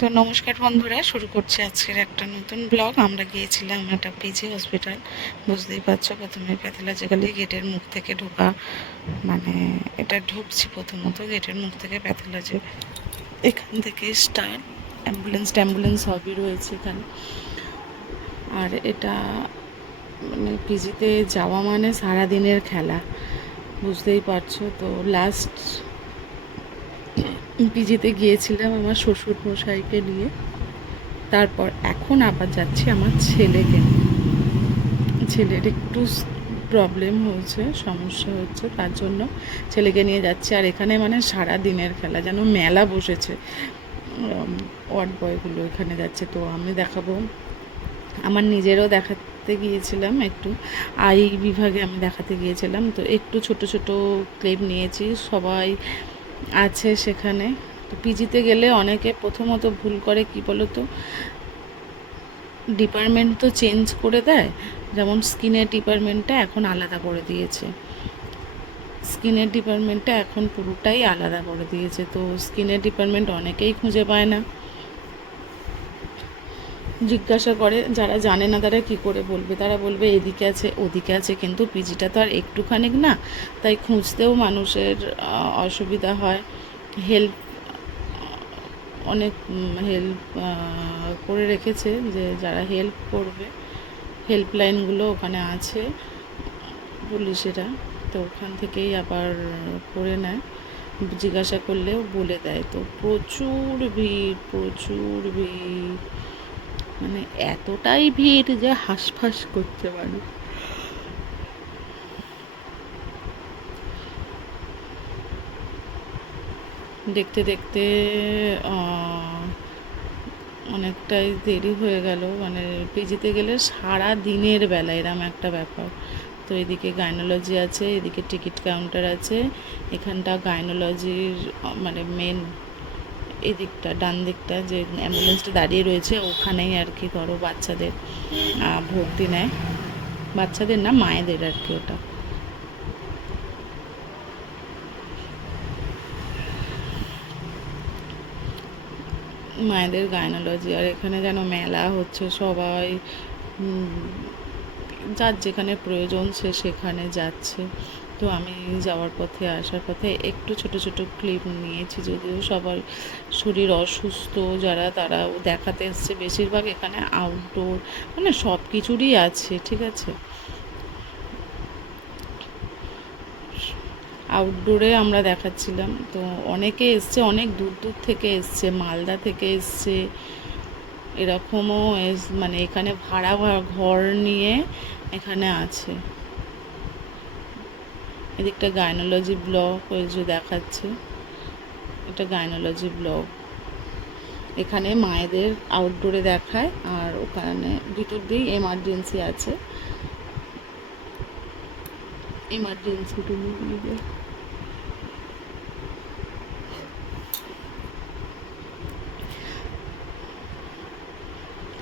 তো নমস্কার বন্ধুরা, শুরু করছি আজকের একটা নতুন ব্লগ। আমরা গিয়েছিলাম একটা পিজি হসপিটাল। বুঝতেই পারছো, প্রথমে প্যাথোলজিক্যালি গেটের মুখ থেকে ঢোকা, মানে এটা ঢুকছি প্রথমত গেটের মুখ থেকে প্যাথোলজি, এখান থেকে স্টার্ট। অ্যাম্বুলেন্স সবই রয়েছে এখানে। আর এটা মানে পিজিতে যাওয়া মানে সারাদিনের খেলা, বুঝতেই পারছো। তো লাস্ট পিজিতে গিয়েছিলাম আমার শ্বশুর মশাইকে নিয়ে, তারপর এখন আবার যাচ্ছি আমার ছেলেকে নিয়ে। ছেলের একটু প্রবলেম হয়েছে, সমস্যা হচ্ছে, তার জন্য ছেলেকে নিয়ে যাচ্ছি। আর এখানে মানে সারা দিনের খেলা, যেন মেলা বসেছে। ওয়ার্ড বয়গুলো এখানে যাচ্ছে, তো আমি দেখাবো। আমার নিজেরও দেখাতে গিয়েছিলাম একটু, আই বিভাগে আমি দেখাতে গিয়েছিলাম, তো একটু ছোট ছোট ক্লিপ নিয়েছি। সবাই আছে সেখানে। তো পিজিতে গেলে অনেকে প্রথমত ভুল করে কি বলো তো, ডিপার্টমেন্ট তো চেঞ্জ করে দেয়। যেমন স্কিনের ডিপার্টমেন্টটা এখন আলাদা করে দিয়েছে, স্কিনের ডিপার্টমেন্টটা এখন পুরোটাই আলাদা করে দিয়েছে। তো স্কিনের ডিপার্টমেন্ট অনেকেই খুঁজে পায় না, জিজ্ঞাসা করে। যারা জানে না তারা কি করে বলবে, তারা বলবে এদিকে আছে ওদিকে আছে, কিন্তু পিজিটা তো আর একটুখানিক না, তাই খুঁজতেও মানুষের অসুবিধা হয়। হেল্প অনেক হেল্প করে রেখেছে, যে যারা হেল্প করবে, হেল্পলাইনগুলো ওখানে আছে পুলিশেরা, তো ওখান থেকেই আবার করে নেয়, জিজ্ঞাসা করলেও বলে দেয়। তো প্রচুর ভিড়, প্রচুর ভিড়, মানে এতটাই ভিড় যে হাঁসফাঁস করতে পারে। দেখতে দেখতে অনেকটাই দেরি হয়ে গেল। মানে পিজিতে গেলে সারা দিনের বেলা এরম একটা ব্যাপার। তো এদিকে গাইনোলজি আছে, এদিকে টিকিট কাউন্টার আছে। এখানটা গাইনোলজির মানে মেন এদিকটা ডান দিকটা যে অ্যাম্বুলেন্সটা দাঁড়িয়ে রয়েছে, ওখানেই আর কি ধরো বাচ্চাদের ভর্তি নেয়। বাচ্চাদের না, মায়েদের আর কি ওটা। মায়েদের গাইনোলজি। আর এখানে যেন মেলা হচ্ছে, সবাই যার যেখানে প্রয়োজন সে সেখানে যাচ্ছে। তো আমি যাওয়ার পথে আসার পথে একটু ছোট ছোট ক্লিপ নিয়েছি, যদিও সবার শরীর অসুস্থ যারা, তারাও দেখাতে এসছে। বেশিরভাগ এখানে আউটডোর, মানে সব কিছুরই আছে, ঠিক আছে। আউটডোরে আমরা দেখাচ্ছিলাম। তো অনেকে এসছে, অনেক দূর দূর থেকে এসছে, মালদা থেকে এসছে, এরকমও মানে এখানে ভাড়া ঘর নিয়ে এখানে আছে। এদিকটা গাইনোলজি ব্লক ওই যে দেখাচ্ছে, এটা গাইনোলজি ব্লক। এখানে মায়েদের আউটডোরে দেখায়, আর ওখানে ভিতর দিয়েই এমার্জেন্সি আছে, এমার্জেন্সি রুমে নিয়ে যায়।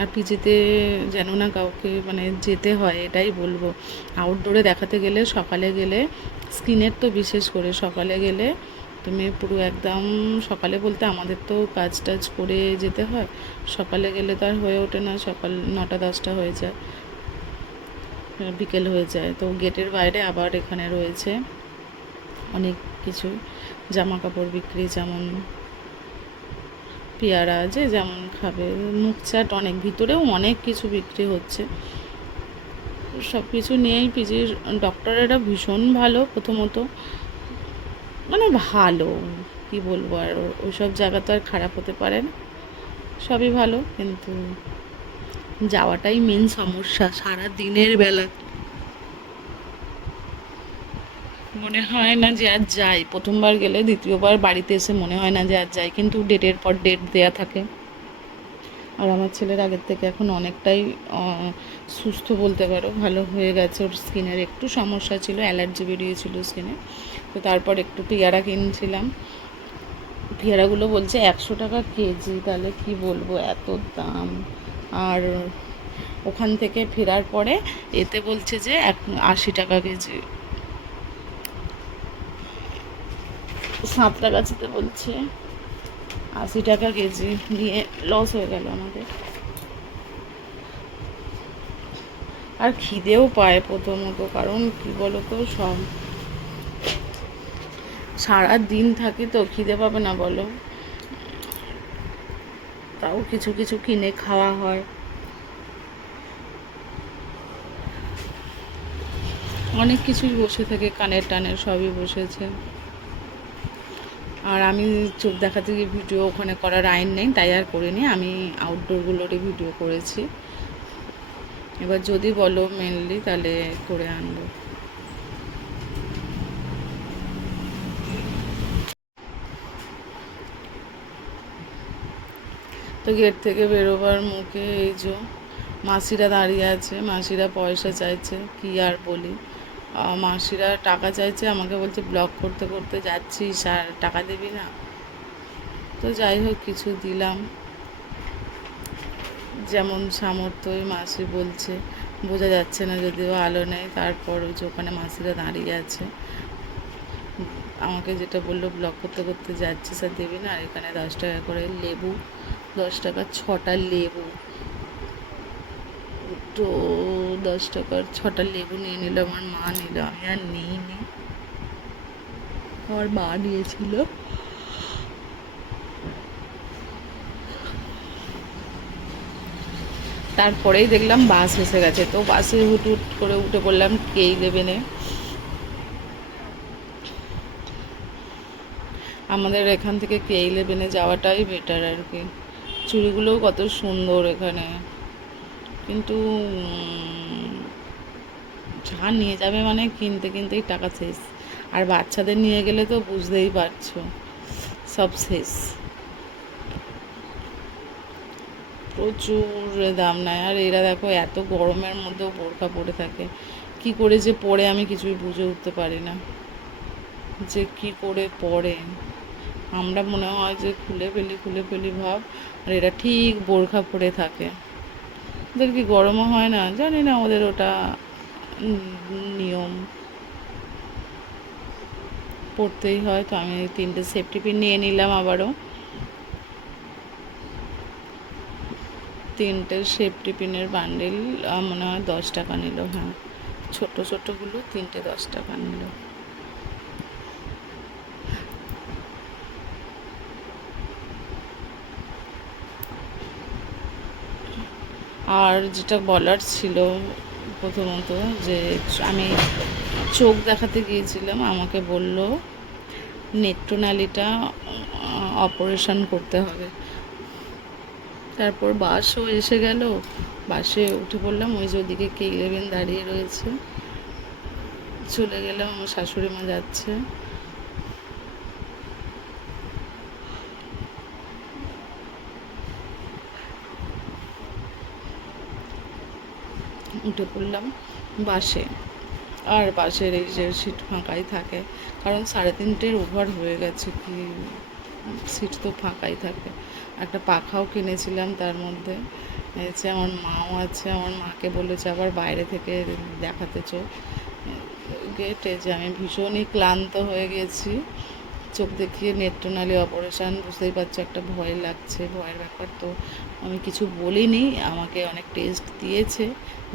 আর পিজিতে যেন না কাউকে মানে যেতে হয়, এটাই বলবো। আউটডোরে দেখাতে গেলে, সকালে গেলে, স্কিনের তো বিশেষ করে সকালে গেলে তুমি পুরো একদম, সকালে বলতে আমাদের তো কাজ টাজ করে যেতে হয়, সকালে গেলে তো আর হয়ে ওঠে না, সকাল 9টা 10টা হয়ে যায়, বিকেল হয়ে যায়। তো গেটের বাইরে আবার এখানে রয়েছে অনেক কিছু, জামা কাপড় বিক্রি, যেমন পেয়ারা, যে যেমন খাবে, মুখ চাট, অনেক ভিতরেও অনেক কিছু বিক্রি হচ্ছে। সব কিছু নিয়েই পিজির ডক্টরেরা ভীষণ ভালো। প্রথমত মানে ভালো, কি বলবো, আর ওইসব জায়গা তো আর খারাপ হতে পারে না, সবই ভালো। কিন্তু যাওয়াটাই মেন সমস্যা, সারা দিনের বেলা মনে হয় না যে আর যাই। প্রথমবার গেলে দ্বিতীয়বার বাড়িতে এসে মনে হয় না যে আর যাই, কিন্তু ডেটের পর ডেট দেয়া থাকে। আর আমার ছেলের আগের থেকে এখন অনেকটাই সুস্থ বলতে পারো, ভালো হয়ে গেছে। ওর স্কিনের একটু সমস্যা ছিল, অ্যালার্জি বেরিয়েছিল স্কিনে। তো তারপর একটু পেয়ারা কিনছিলাম, পেয়ারাগুলো বলছে 100 টাকা কেজি, তাহলে কি বলবো, এত দাম। আর ওখান থেকে ফেরার পরে এতে বলছে যে 80 টাকা কেজি, সাঁতরাগাছিতে বলছে। 80 টাকা কেজি নিয়ে লস হয়ে গেল আমাদের। আর খিদেও পায় প্রথমত, কারণ কি বলতো, সারা দিন থাকি তো খিদে পাবে না বলো? তাও কিছু কিছু কিনে খাওয়া হয়। অনেক কিছুই বসে থাকে, কানের টানের সবই বসেছে। আর আমি চোখ দেখাতে গিয়ে ভিডিও ওখানে করার আইন নেই, তাই আর করিনি। আমি আউটডোরগুলোরই ভিডিও করেছি। এবার যদি বলো মেনলি, তাহলে করে আনবো। তো গেট থেকে বেরোবার মুখে এই যে মাসিরা দাঁড়িয়ে আছে, মাসিরা পয়সা চাইছে, কি আর বলি। মাসিরা টাকা চাইছে, আমাকে বলছে ব্লগ করতে করতে যাচ্ছিস আর টাকা দিবি না। তো যাই হোক, কিছু দিলাম যেমন সামর্থ্যই। মাসি বলছে, বোঝা যাচ্ছে না যদিও আলো নেই, তারপর ওই যে ওখানে মাসিরা দাঁড়িয়ে আছে, আমাকে যেটা বললো ব্লগ করতে করতে যাচ্ছিস আর দেবি না। আর এখানে 10 টাকা করে লেবু, 10 টাকা 6টা লেবু। তো 10 টাকার 6টা লেবু নিয়ে নিল, আমার মা নিল, আমি আর নিইনি, আমার মা নিয়েছিল। তারপরেই দেখলাম বাস এসে গেছে, তো বাসে হুট হুট করে উঠে পড়লাম K11-এ। আমাদের এখান থেকে K11-এ যাওয়াটাই বেটার আর কি। চুড়িগুলোও কত সুন্দর এখানে, কিন্তু যা নিয়ে যাবে মানে কিনতে কিনতেই টাকা শেষ। আর বাচ্চাদের নিয়ে গেলে তো বুঝতেই পারছো, সব শেষ। প্রচুর দাম নেয়। আর এরা দেখো এত গরমের মধ্যেও বোরখা পরে থাকে, কি করে যে পরে আমি কিছুই বুঝে উঠতে পারি না, যে কি করে পরে। আমরা মনে হয় যে খুলে ফেলি ভাব, আর এরা ঠিক বোরখা পরে থাকে। ওদের কি গরমও হয় না জানি না, ওদের ওটা নিয়ম, পড়তেই হয়। তো আমি 3টে সেফটি পিন নিয়ে নিলাম আবারও। 3টে সেফটি পিনের বান্ডেল মনে হয় 10 টাকা নিল। হ্যাঁ, ছোট ছোটোগুলো 3টে 10 টাকা নিল। আর যেটা বলার ছিল প্রথমত, যে আমি চোখ দেখাতে গিয়েছিলাম, আমাকে বলল নেত্রনালীটা অপারেশন করতে হবে। তারপর বাসও এসে গেল, বাসে উঠে পড়লাম। ওই যে ওদিকে K11 দাঁড়িয়ে রয়েছে, চলে গেলাম। আমার শাশুড়ি মা যাচ্ছে। উঠে পড়লাম বাসে। আর বাসের এই যে সিট ফাঁকাই থাকে, কারণ 3:30-এর ওভার হয়ে গেছে, কি সিট তো ফাঁকাই থাকে। একটা পাখাও কিনেছিলাম তার মধ্যে। এসে আমার মাও আছে, আমার মাকে বলেছে আবার বাইরে থেকে দেখাতে চোখ গেটে, যে আমি ভীষণই ক্লান্ত হয়ে গেছি। চোখ দেখিয়ে নেত্রনালী অপারেশান, বুঝতেই পারছো একটা ভয় লাগছে, ভয়ের ব্যাপার। তো আমি কিছু বলিনি, আমাকে অনেক টেস্ট দিয়েছে,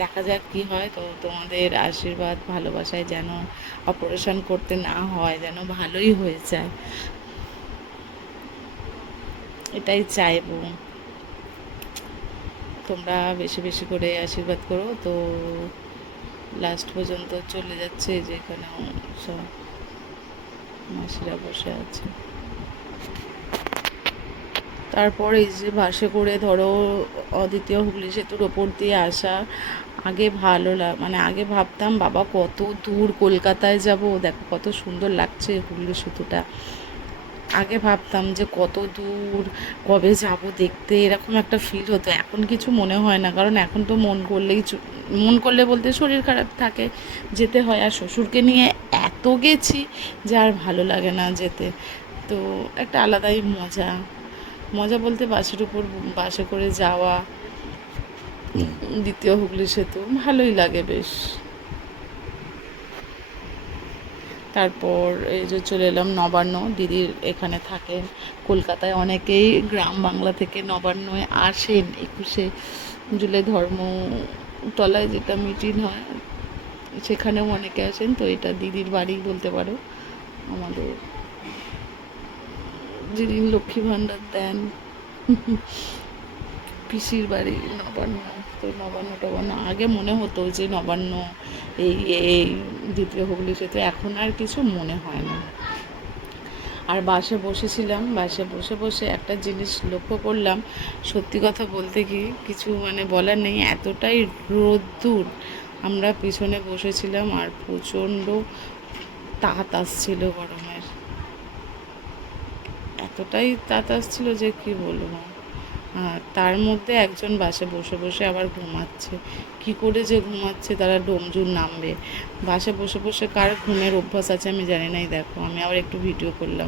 দেখা যাক কি হয়। তো তোমাদের আশীর্বাদ ভালোবাসায় যেন অপারেশান করতে না হয়, যেন ভালোই হয়ে যায়, এটাই চাইবো। তোমরা বেশি বেশি করে আশীর্বাদ করো। তো লাস্ট পর্যন্ত চলে যাচ্ছে, যেখানেও সব মাসিরা বসে আছে। তারপর এই যে বাসে করে ধরো অদ্বিতীয় হুগলি সেতুর ওপর দিয়ে আসা, আগে মানে আগে ভাবতাম বাবা কত দূর, কলকাতায় যাব, দেখো কত সুন্দর লাগছে হুগলি সেতুটা। আগে ভাবতাম যে কত দূর, কবে যাব দেখতে, এরকম একটা ফিল হতো। এখন কিছু মনে হয় না, কারণ এখন তো মন করলে বলতে শরীর খারাপ থাকে, যেতে হয়। আর শ্বশুরকে নিয়ে এত গেছি যে আর ভালো লাগে না যেতে। তো একটা আলাদাই মজা। মজা বলতে বাসে করে যাওয়া, দ্বিতীয় হুগলি সেতু ভালোই লাগে বেশ। তারপর এই যে চলে এলাম নবান্ন, দিদির এখানে থাকেন। কলকাতায় অনেকেই গ্রাম বাংলা থেকে নবান্নয় আসেন 21শে জুলাই ধর্মতলায় যেটা মিটিং হয়, সেখানেও অনেকে আসেন। তো এটা দিদির বাড়ি বলতে পারো, আমাদের যিনি লক্ষ্মী ভাণ্ডার দেন, পিসির বাড়ি নবান্ন। তো নবান্ন টবান্ন আগে মনে হতো যে নবান্ন এই এই দ্বিতীয় হুগলি সেতু, এখন আর কিছু মনে হয় না। আর বাসে বসেছিলাম, বাসে বসে বসে একটা জিনিস লক্ষ্য করলাম, সত্যি কথা বলতে কি কিছু মানে বলার নেই, এতটাই রোদ্দুর। আমরা পিছনে বসেছিলাম আর প্রচণ্ড তাত আসছিল গরমের, এতটাই তাত আসছিল যে কি বলবো। আর তার মধ্যে একজন বাসে বসে বসে আবার ঘুমাচ্ছে। কি করে যে ঘুমাচ্ছে, তারা ডোমজুর নামবে। বাসে বসে বসে কার ঘুমের অভ্যাস আছে আমি জানি না। এই দেখো আমি আবার একটু ভিডিও করলাম।